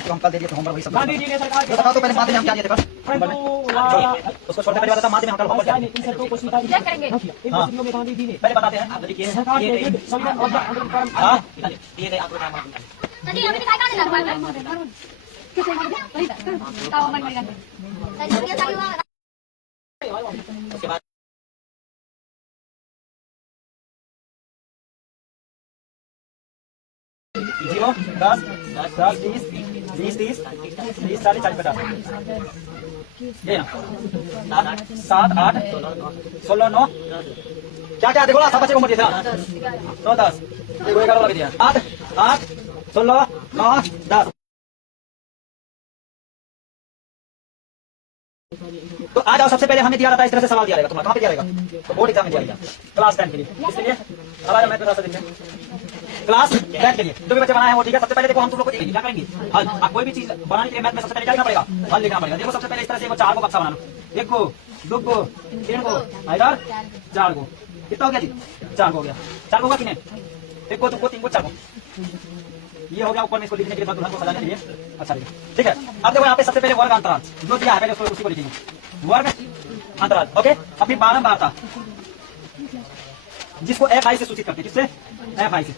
तो हम कल दे दिए थे होमवर्क वही सब तो बताओ तो पहले माध्य में हम क्या दिए थे कल उसको छोड़ने पहले बताता माध्य में हम कल होमवर्क क्या दिए हाँ पहले बताते हैं आप लिखिए हाँ दिए गए उसके बाद जीरो 10 10 20 20 30 30 40 40 50 ये ना 7 8 16 9 क्या क्या देखो ना सब बच्चे को मत दिया 9 10 देखो 11 लगा दिया 8 8 16 9 10 तो आ जाओ सबसे पहले हमें दिया रहता है इस तरह से सवाल दिया रहेगा तुम्हारा कहाँ पे दिया रहेगा तो बोर्ड एग्जाम में दिया रहेगा क्लास 10 के लिए इसलिए अब आ जाओ मैं क्लास 10 के लिए जो भी बच्चे बनाए हैं वो ठीक है। सबसे पहले देखो हम तुम लोग को क्या करेंगे हल आप कोई भी चीज बनाने के लिए मैथ में सबसे पहले क्या लिखना पड़ेगा हल लिखना पड़ेगा। देखो सबसे पहले इस तरह से वो 4 को बक्सा बना लो 1 को 2 को 3 को इधर 4 को कितना हो गया जी 4 को हो गया 4 को होगा कि नहीं 1 को 2 को 3 को 4 को ये हो गया ऊपर में इसको लिखने के बाद दुल्हन को सजाने के लिए अच्छा ठीक है। अब देखो यहाँ पे सबसे पहले वर्ग अंतराल जो दिया है पहले उसी को लिखेंगे वर्ग अंतराल ओके। अब फिर बारंबारता जिसको एफ आई से सूचित करते हैं किससे एफ आई से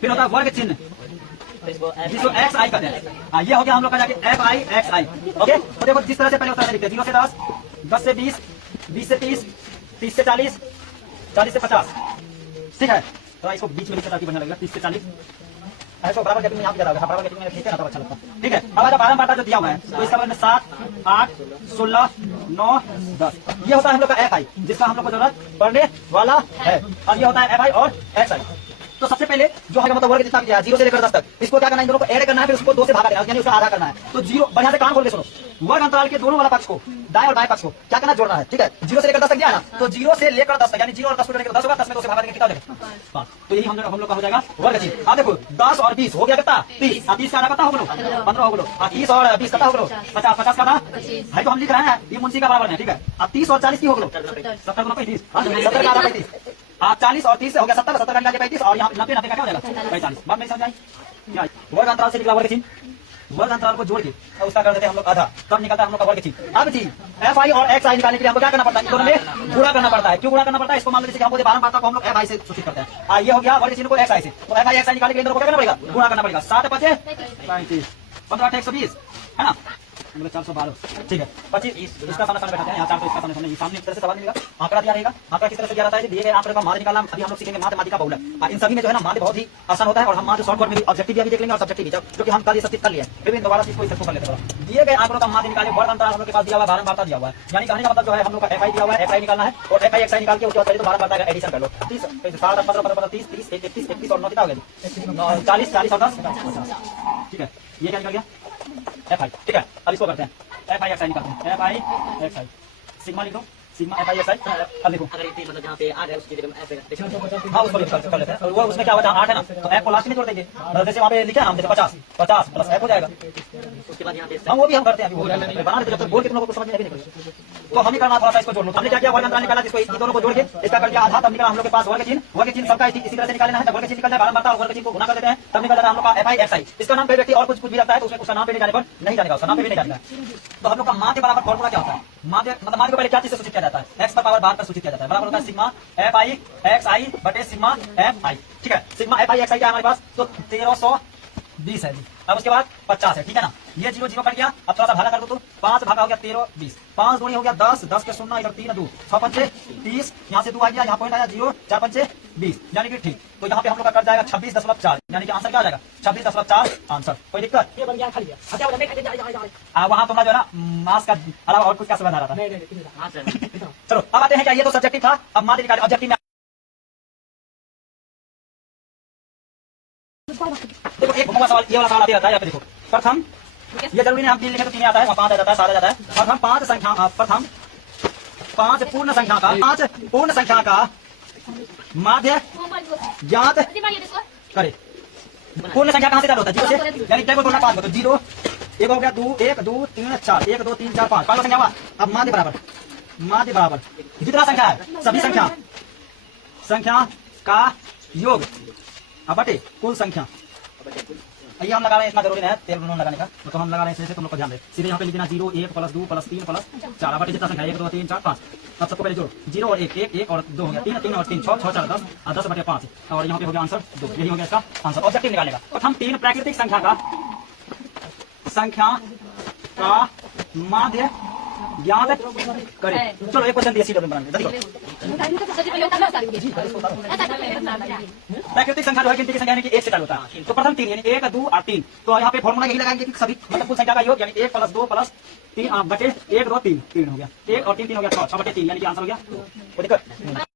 फिर होता है वर्ग चिन्ह जिसको एक्स आई कहते हैं ये हो गया हम लोग का जाके F I x I okay. तो देखो जिस तरह से पहले होता है लिखते हैं 0 से 10 10 से 20 20 से 30 30 से 40 40 से 50 ठीक है। तो इसको बीच में लिखा ताकि बढ़िया लगेगा 30 से 40 ऐसा बराबर गैपिंग में यहाँ किया बराबर गैपिंग में ठीक है ना तो अच्छा लगता है ठीक है। अब आजा बारंबारता जो दिया हुआ है तो इसका मतलब 7 8 16 9 10 ये होता है हम लोग का एफ आई जिसका हम लोग को जरूरत पड़ने वाला है और ये होता है एफ आई और एक्स आई। तो सबसे पहले जो है मतलब वर्ग जितना भी 0 से लेकर 10 तक इसको क्या करना है इन दोनों को ऐड करना है फिर उसको 2 से भागा देना यानी उसका आधा करना है। तो 0 बढ़िया से कान खोल के सुनो वर्ग अंतराल के दोनों वाला पक्ष को दाएं और बाएं पक्ष को क्या करना जोड़ना है ठीक है। 0 से लेकर 10 तक दिया है ना तो 0 से लेकर 10 तक यानी 0 और 10 को जोड़ने के 10 होगा 10 में 2 से भागा देंगे कितना हो जाएगा 5। तो यही हम लोग का हो जाएगा वर्ग चिन्ह। अब देखो 10 और 20 हो गया कितना 30 30 का आधा कितना हो गया 15 हो गया 30 और 20 कितना हो गया 50 50 का आधा है तो हम लिख रहे हैं ये मुंशी का बराबर है ठीक है। अब 30 और 40 की हो गया 70 गुना 35 70 का आधा 35 40 और 30 से हो गया 70 70 का निकाल 35 और यहाँ 90 90 का क्या हो जाएगा 45 बात नहीं समझ आई वर्ग अंतराल से निकला वर्ग चिन्ह वर्ग अंतराल को जोड़ के और उसका कर देते हैं हम लोग आधा तब निकलता है हम लोग का वर्ग चिन्ह। अब जी एफ आई और एक्स आई निकालने के लिए हमको क्या करना पड़ता है दोनों में गुणा करना पड़ता है। क्यों गुणा करना पड़ता है इसको मान लीजिए कि हमको 12 को हम लोग एफ आई से सूचित करते हैं ये हो गया वर्ग चिन्ह को एक्स आई से तो एफ आई एक्स आई निकालने के लिए इनको क्या करना पड़ेगा गुणा करना पड़ेगा 7 5 35 15 8 120 है ना 412 ठीक है 25 इसका सामने सामने बैठाते हैं यहाँ 400 इसका सामने सामने सामने इस तरह से सवाल मिलेगा आंकड़ा दिया रहेगा। आंकड़ा किस तरह से दिया रहता है दिए गए आंकड़े का माध्य निकालना अभी हम लोग सीखेंगे माध्य माध्यिका बहुलक इन सभी में जो है ना माध्य बहुत ही आसान होता है और हम माध्य शॉर्टकट में भी ऑब्जेक्टिव भी देख लेंगे और सब्जेक्टिव भी जो कि हम कल ये सब कर लिए फिर भी दोबारा इसको कर लेते हैं। दिए गए आंकड़ों का माध्य निकाले वर्ग अंतराल हम लोग के पास दिया हुआ है बारंबारता दिया हुआ है यानी कहने का मतलब जो है हम लोग का एफ आई दिया हुआ है एफ आई निकालना है और एफ आई एक्स आई निकाल के उसके बाद तो बारंबारता का एडिशन कर लो 30 7 15 15 30 30 31 31 और 9 कितना हो गया 40 40 और 10 50 ठीक है। ये क्या निकल गया एफ आई ठीक है। अब इसको करते हैं एफ आई एक्स आई निकालते हैं F I x I sigma लिख दो सिग्मा एफ आई एक्स आई अब देखो अगर ये मतलब जहाँ पे 8 है उसकी जगह ऐसे हाँ उसको कर लेते हैं और वो उसमें क्या होता है 8 है ना तो एफ को लास्ट में जोड़ देंगे जैसे वहाँ पे लिखा है हम जैसे 50 50 प्लस एफ हो जाएगा उसके बाद यहाँ पे हम वो भी हम करते हैं अभी बना देते जब तक बोल के तुम लोगों को समझ में नहीं निकलेगा तो हम ही करना थोड़ा सा इसको जोड़ लो। हमने क्या किया वर्ग अंतराल निकाला जिसको इन दोनों को जोड़ के इसका कर दिया आधा तब निकला हम लोग के पास वर्ग चिन्ह सबका इसी तरह से निकालना है। वर्ग चिन्ह निकल जाए बारंबारता और वर्ग चिन्ह को गुणा कर देते हैं तब निकल जाता है हम लोग का एफ आई एक्स आई। इसका नाम पे व्यक्ति और कुछ भी लगता है तो उसमें उसका नाम पे नहीं जाने पर नहीं जानेगा उसका नाम पे भी नहीं जानेगा। तो हम लोग का माध्य बराबर फॉर्मूला क्या होता है माध्य मतलब माध्य को पहले क्या चीज से सूचित किया जाता है एक्स पर पावर बार पर सूचित किया जाता है बराबर होता है सिग्मा एफ आई एक्स आई बटे सिग्मा एफ आई ठीक है। सिग्मा एफ आई एक्स आई क्या है हमारे पास तो 1320 है जी। अब उसके बाद 50 है ठीक है ना ये 0 0 कट गया। अब थोड़ा सा भागा कर दो तो 5 भागा हो गया 13 20 5 दूनी हो गया 10 10 के 0 इधर 3 2 6 5 30 यहाँ से 2 आ गया यहाँ पॉइंट आया 0 4 5 20 यानी कि ठीक। तो यहाँ पे हम लोग का कट जाएगा 26.4 यानी कि आंसर क्या आ जाएगा 26.4 आंसर। कोई दिक्कत ये बन गया खाली वहाँ तुम्हारा जो है ना मास का अलावा और कुछ क्या समझ आ रहा था चलो अब आते हैं क्या ये तो सब्जेक्टिव था। अब माध्य निकाले ऑब्जेक्टिव में देखो एक सवाल ये वाला सवाल आते रहता है यहाँ पे देखो प्रथम ये जरूरी नहीं हम 3 लिखे तो 3 आता है वहाँ 5 आ जाता है 7 आ जाता है। प्रथम 5 संख्या प्रथम 5 पूर्ण संख्या का 5 पूर्ण संख्या का माध्य ज्ञात करे। पूर्ण संख्या कहाँ से चालू होता है 0 से यानी क्या को जोड़ना 5 को तो 0 एक हो गया 2 1 2 3 4 1 2 3 4 5 5 संख्या हुआ। अब माध्य बराबर जितना संख्या है सभी संख्या का योग अब बटे कुल संख्या ये हम लगा रहे हैं, इतना जरूरी नहीं है तेल नून लगाने का, तो हम लगा रहे हैं, तुम लोग को ध्यान दे। सीधे यहाँ पे लिख देना 0 1 + 2 + 3 + 4 बटे जितना संख्या 1 2 3 4 5। अब सबको पहले जोड़ो, 0 और 1 1 1 और 2 हो गया, 3 3 और 3 6 6 4 10 और 10 बटे 5 और यहाँ पे हो गया आंसर 2। यही हो गया इसका आंसर। ऑब्जेक्टिव निकालने का, तो हम 3 प्राकृतिक संख्या का माध्य ज्ञात करें। चलो एक क्वेश्चन दिया सीधे बनाने जल्दी करो। प्राकृतिक संख्या जो है गिनती की संख्या यानी कि 1 से चालू होता है, तो प्रथम 3 यानी 1 2 और 3, तो यहाँ पे फॉर्मूला यही लगाएंगे कि सभी मतलब कुल संख्या का योग यानी 1 + 2 + 3 बटे 1 2 3 3 हो गया, 1 और 3 3 हो गया 6 6 बटे 3 यानी कि आंसर हो गया 2। कोई दिक्कत